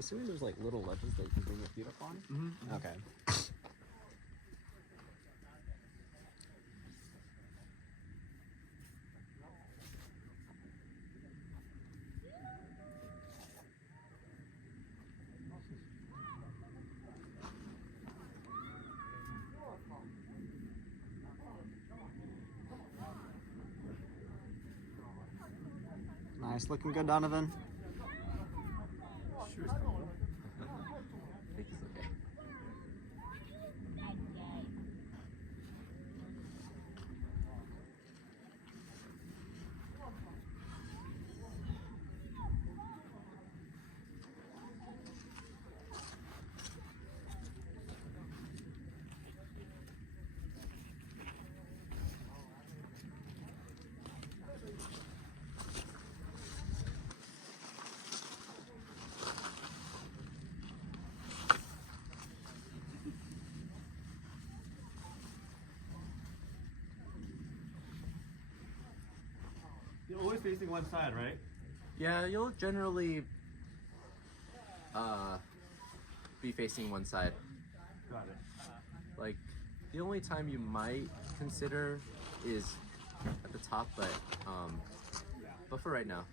assuming there's like little ledges that you can bring your feet up on. Mm-hmm. Okay. Nice, looking good, Donovan. Shoes comfortable. I think it's okay. You're always facing one side, right? Yeah, you'll generally be facing one side. Got it. Like, the only time you might consider is at the top, but for right now.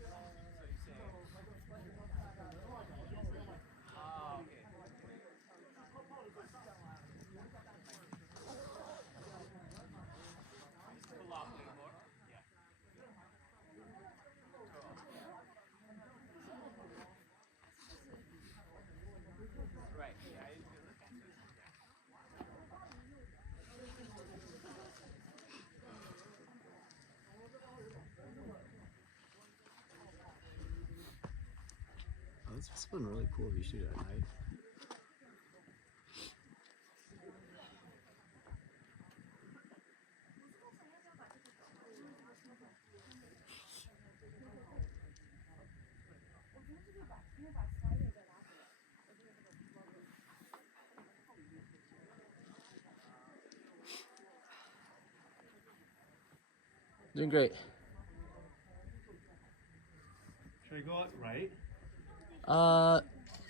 Oh, this must have been really cool if you shoot at night. Doing great. Should I go out right?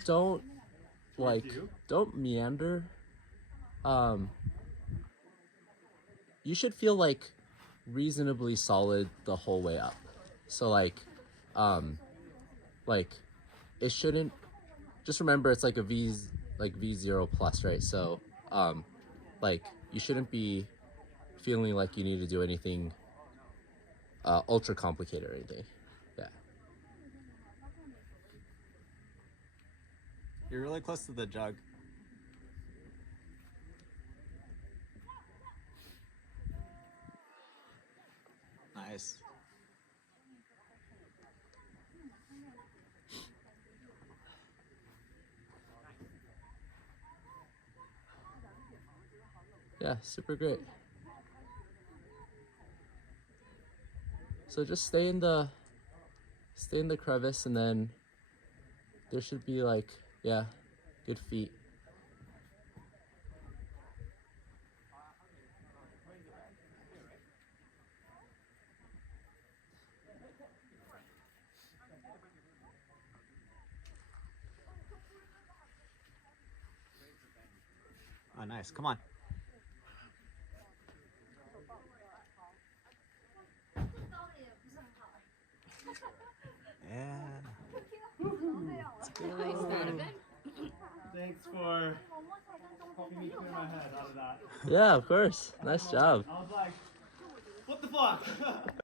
Don't you? don't meander. You should feel like reasonably solid the whole way up. So like it shouldn't, just remember it's like a V0 plus, right? So like you shouldn't be feeling like you need to do anything ultra complicated or anything. Yeah. You're really close to the jug. Nice. Yeah, super great. So just stay in the crevice, and then there should be like, yeah, good feet. Oh, nice. Come on. Yeah. Nice, Donovan. Thanks for helping me clear my head out of that. Yeah, of course. Nice job. I was like, what the fuck?